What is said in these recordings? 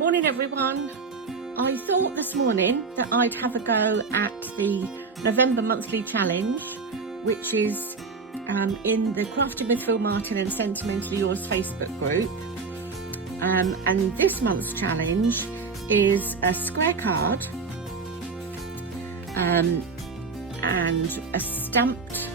Morning everyone. I thought this morning that I'd have a go at the November monthly challenge, which is in the Crafted with Phil Martin and Sentimentally Yours Facebook group. And this month's challenge is a square card and a stamped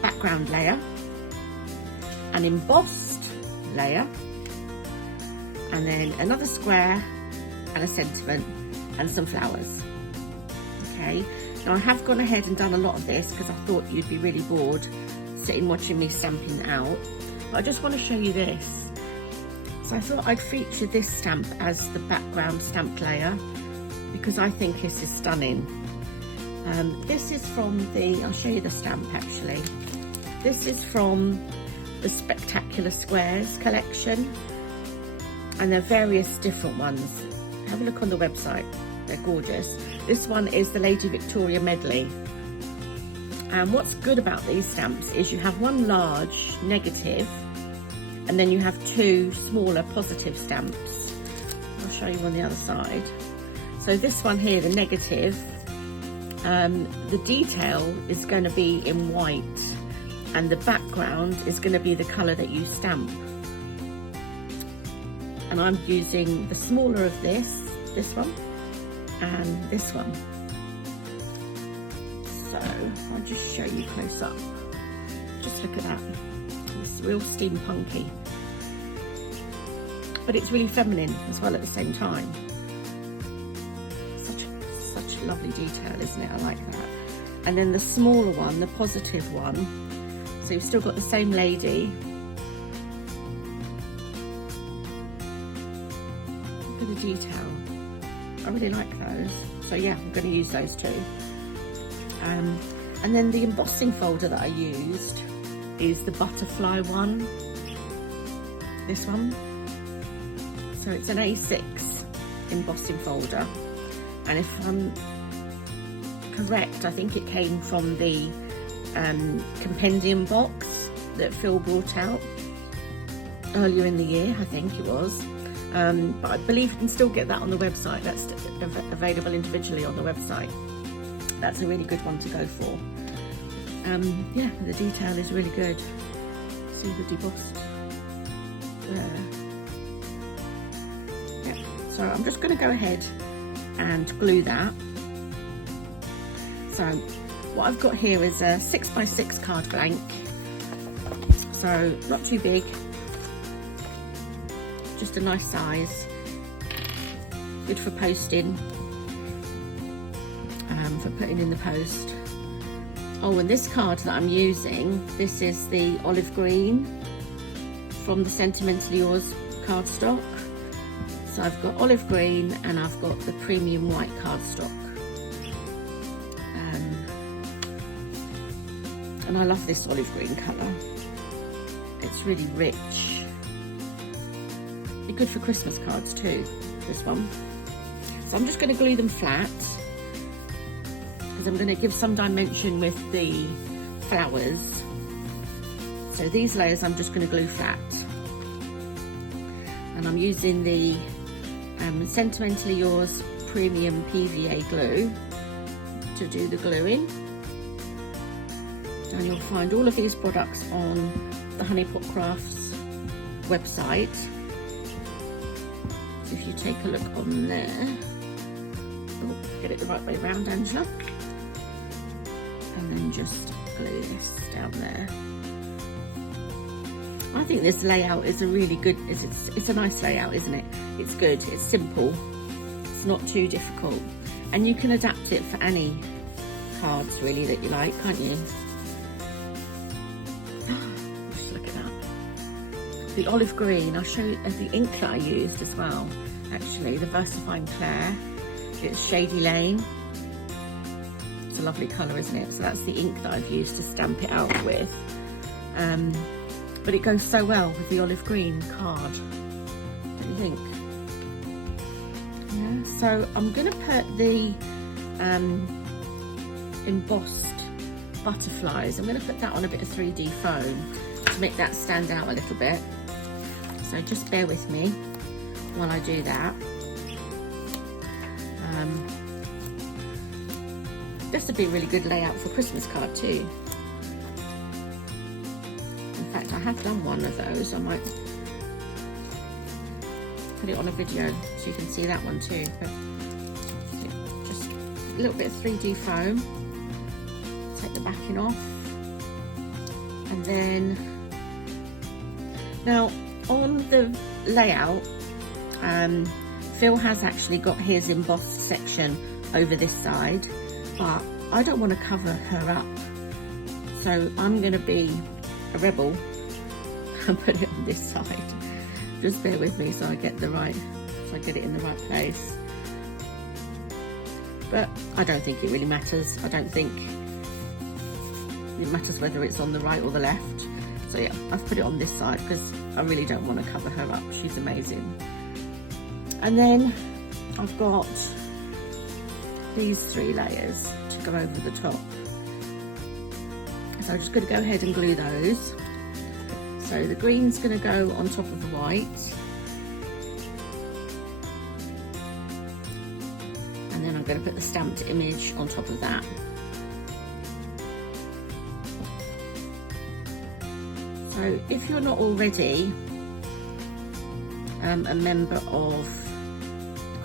background layer, an embossed layer, and then another square and a sentiment and some flowers. Okay, now I have gone ahead and done a lot of this because I thought you'd be really bored sitting watching me stamping out, but I just want to show you this. So I thought I'd feature this stamp as the background stamped layer because I think this is stunning. This is from the, I'll show you the stamp actually. This is from the Spectacular Squares collection, and there are various different ones. Have a look on the website, they're gorgeous. This one is the Lady Victoria medley. And what's good about these stamps is you have one large negative and then you have two smaller positive stamps. I'll show you on the other side. So this one here, the negative, the detail is going to be in white and the background is going to be the colour that you stamp. And I'm using the smaller of this one, and this one. So I'll just show you close up. Just look at that. It's real steampunky. But it's really feminine as well at the same time. Such a lovely detail, isn't it? I like that. And then the smaller one, the positive one. So you've still got the same lady. The detail, I really like those, so yeah, I'm going to use those too. And then the embossing folder that I used is the butterfly one, this one. So it's an A6 embossing folder, and if I'm correct, I think it came from the compendium box that Phil brought out earlier in the year, I think it was. But I believe you can still get that on the website. That's available individually on the website. That's a really good one to go for. Yeah, the detail is really good. See the debossed there. Yeah, so I'm just going to go ahead and glue that. So what I've got here is a 6x6 card blank. So not too big. Just a nice size, good for posting, for putting in the post. Oh, and this card that I'm using, this is the olive green from the Sentimentally Yours cardstock. So I've got olive green and I've got the premium white cardstock. And I love this olive green colour. It's really rich. Good for Christmas cards too, this one. So I'm just going to glue them flat because I'm going to give some dimension with the flowers. So these layers I'm just going to glue flat, and I'm using the Sentimentally Yours premium PVA glue to do the gluing. And you'll find all of these products on the Honeypot Crafts website. If you take a look on there, oh, get it the right way around, Angela, and then just glue this down there. I think this layout is a really good, it's a nice layout, isn't it? It's good, it's simple, it's not too difficult, and you can adapt it for any cards really that you like, can't you? Just look at that. The olive green, I'll show you the ink that I used as well. Actually, the Versafine Claire, it's Shady Lane. It's a lovely colour, isn't it? So that's the ink that I've used to stamp it out with. But it goes so well with the olive green card, don't you think? Yeah. So I'm going to put the embossed butterflies. I'm going to put that on a bit of 3D foam to make that stand out a little bit. So just bear with me while I do that. This would be a really good layout for Christmas card too. In fact, I have done one of those. I might put it on a video so you can see that one too. But just a little bit of 3D foam. Take the backing off. And then, now on the layout, Phil has actually got his embossed section over this side, but I don't want to cover her up, so I'm going to be a rebel and put it on this side. Just bear with me so I get it in the right place. But I don't think it really matters. I don't think it matters whether it's on the right or the left. So yeah, I've put it on this side because I really don't want to cover her up. She's amazing. And then I've got these 3 layers to go over the top. So I'm just going to go ahead and glue those. So the green's going to go on top of the white. And then I'm going to put the stamped image on top of that. So if you're not already a member of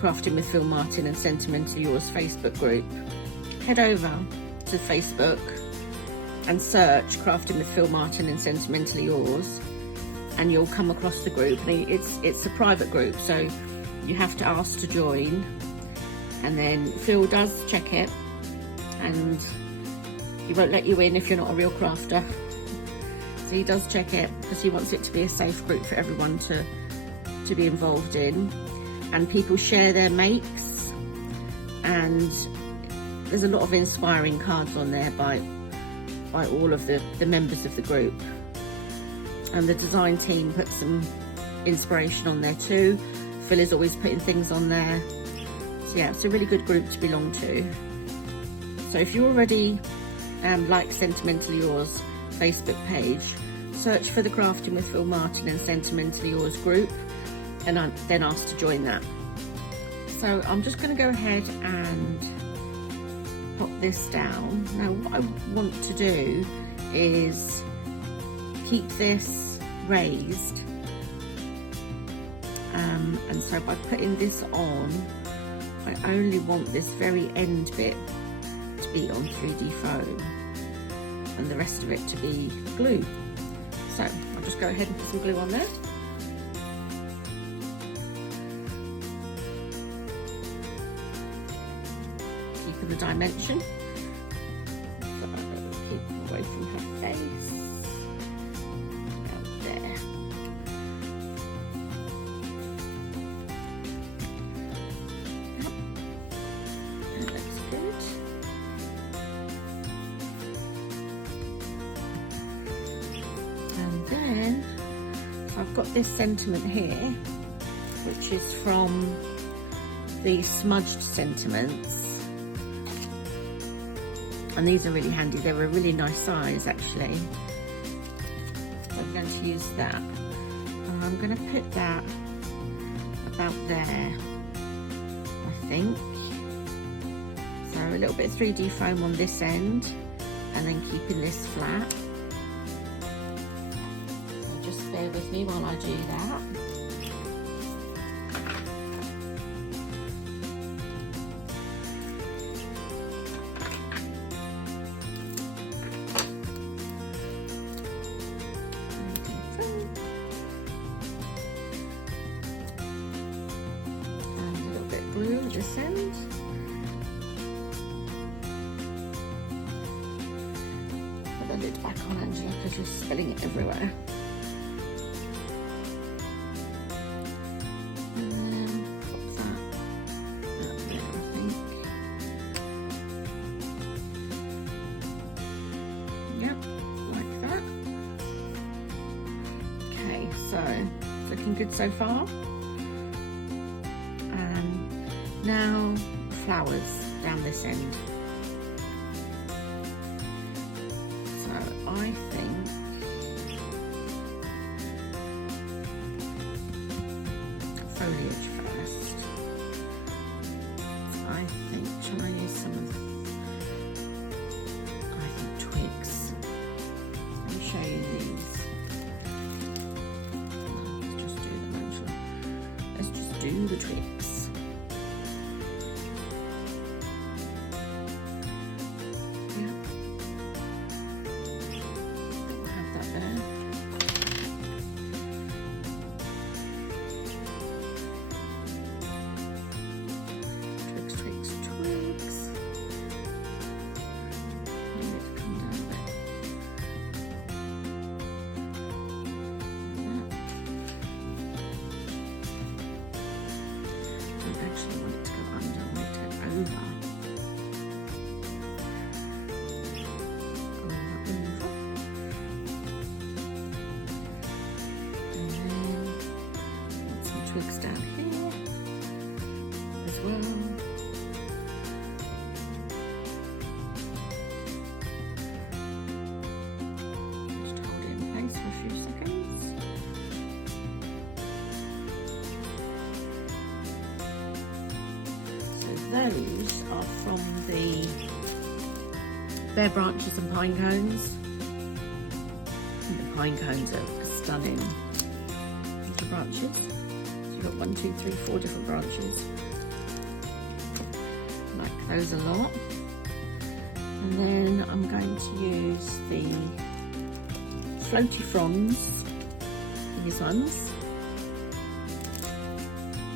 Crafting with Phil Martin and Sentimentally Yours Facebook group, head over to Facebook and search Crafting with Phil Martin and Sentimentally Yours, and you'll come across the group. It's a private group, so you have to ask to join, and then Phil does check it, and he won't let you in if you're not a real crafter. So he does check it because he wants it to be a safe group for everyone to be involved in, and people share their makes, and there's a lot of inspiring cards on there by all of the members of the group, and the design team put some inspiration on there too. Phil is always putting things on there, so yeah, it's a really good group to belong to. So if you already like Sentimentally Yours Facebook page, search for the Crafting with Phil Martin and Sentimentally Yours group, and then ask to join that. So I'm just going to go ahead and pop this down. Now what I want to do is keep this raised, and so by putting this on, I only want this very end bit to be on 3D foam and the rest of it to be glue. So I'll just go ahead and put some glue on there. Keeping the dimension. So keep away from her face. Out there. Yep. That looks good. And then, so I've got this sentiment here, which is from the Smudged Sentiments, and these are really handy. They're a really nice size actually. So I'm going to use that, and I'm going to put that about there, I think. So a little bit of 3D foam on this end, and then keeping this flat. Bear with me while I do that. And a little bit of glue at this end. Put the lid back on, Angela, because you're spilling it everywhere. So it's looking good so far. Now flowers down this end. So I think foliage first. So I shall I use some of, I think, twigs. Let me show you these. Let's just do them actually. Let's just do the twigs. Yeah. We'll have that there. Actually want it to go under, I want it to go over. And then want some twigs down here as well. Just hold it in place for a few seconds. Those are from the bare branches and pine cones. And the pine cones are stunning little branches. So you've got 1, 2, 3, 4 different branches. I like those a lot. And then I'm going to use the Floaty Fronds, these ones,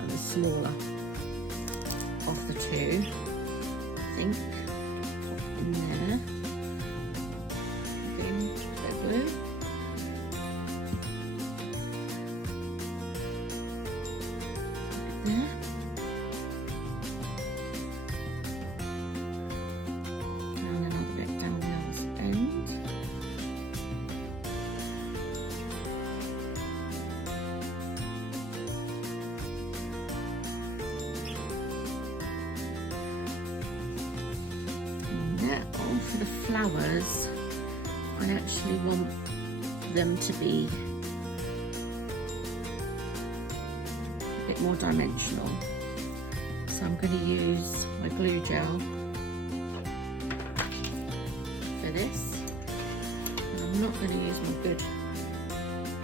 and the smaller of the two, I think. Pop in there. Again, bit of blue. There. And another bit down the other end. For the flowers, I actually want them to be a bit more dimensional, so I'm going to use my glue gel for this, and I'm not going to use my good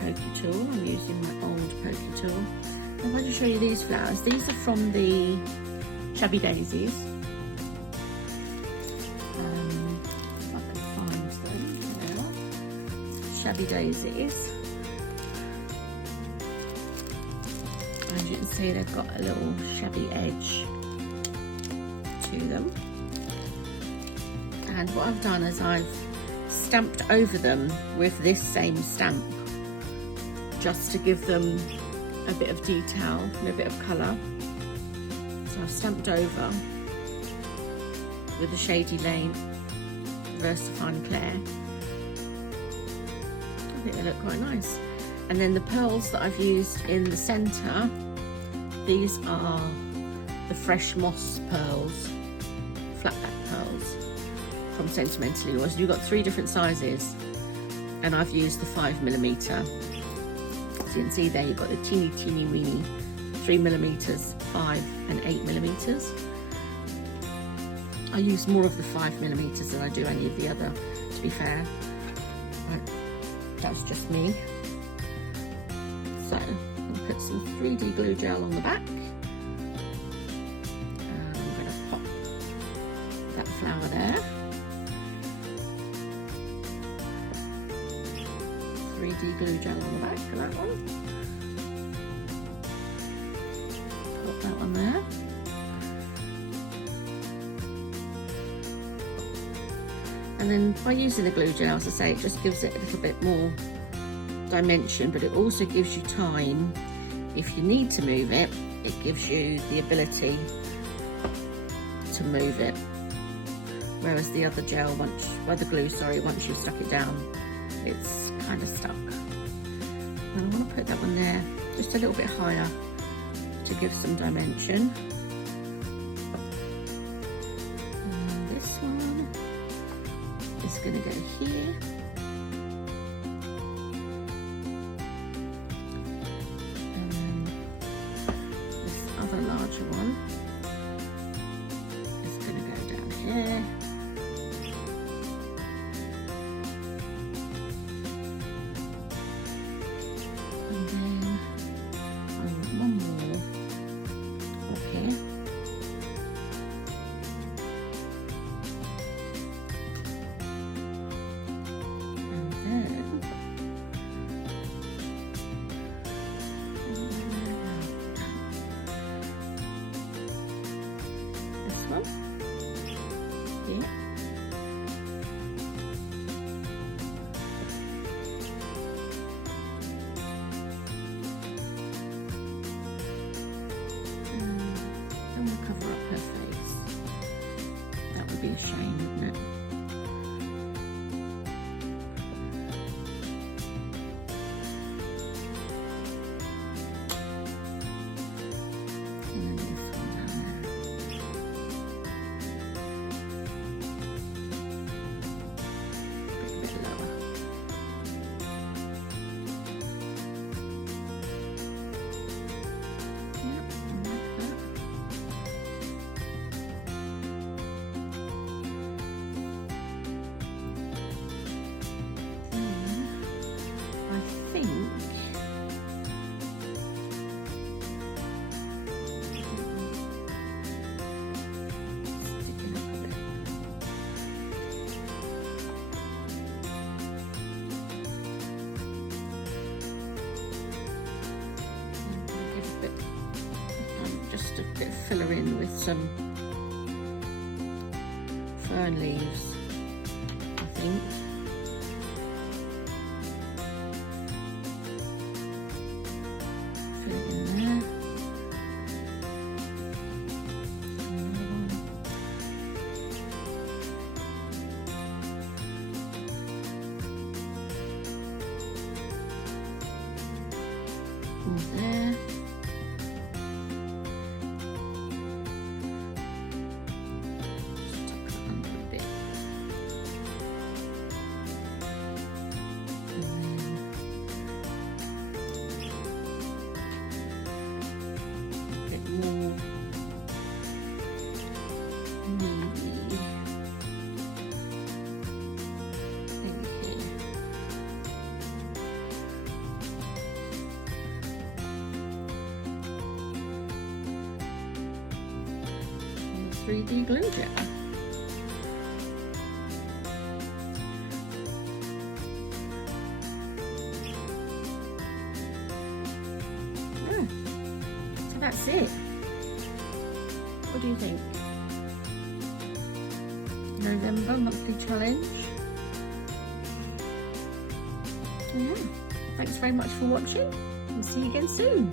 pokey tool. I'm using my old pokey tool. I'm going to show you these flowers. These are from the Shabby Daisies. Shabby Daisies. As you can see, they've got a little shabby edge to them. And what I've done is I've stamped over them with this same stamp, just to give them a bit of detail and a bit of colour. So I've stamped over with the Shady Lane Versafine Claire. I think they look quite nice. And then the pearls that I've used in the centre, these are the Fresh Moss pearls, flatback pearls from Sentimentally. You've got 3 different sizes, and I've used the 5mm. So you can see there you've got the teeny weeny 3mm, 5 and 8mm. I use more of the 5mm than I do any of the other, to be fair. But that's just me. So I'm going to put some 3D glue gel on the back. And I'm going to pop that flower there. 3D glue gel on the back for that one. Put that one there. And then by using the glue gel, as I say, it just gives it a little bit more dimension, but it also gives you time. If you need to move it, it gives you the ability to move it. Whereas the other gel, once you've stuck it down, it's kind of stuck. And I want to put that one there just a little bit higher to give some dimension. And this one is going to go here. And then this other larger one is going there. And then I want one more up here. And then this one here. And we'll cover up her face. That would be a shame, wouldn't it? And then this one down there. A bit lower. Yep, like that. I think sticking up a bit. Give a bit, just a bit of filler in with some fern leaves, I think. Fill it in there. Another one. And there. Just tuck that under a bit. And then a bit more navy in here. And the 3D glue gel. Yeah. So that's it. What do you think? November monthly challenge. Yeah. Thanks very much for watching and see you again soon.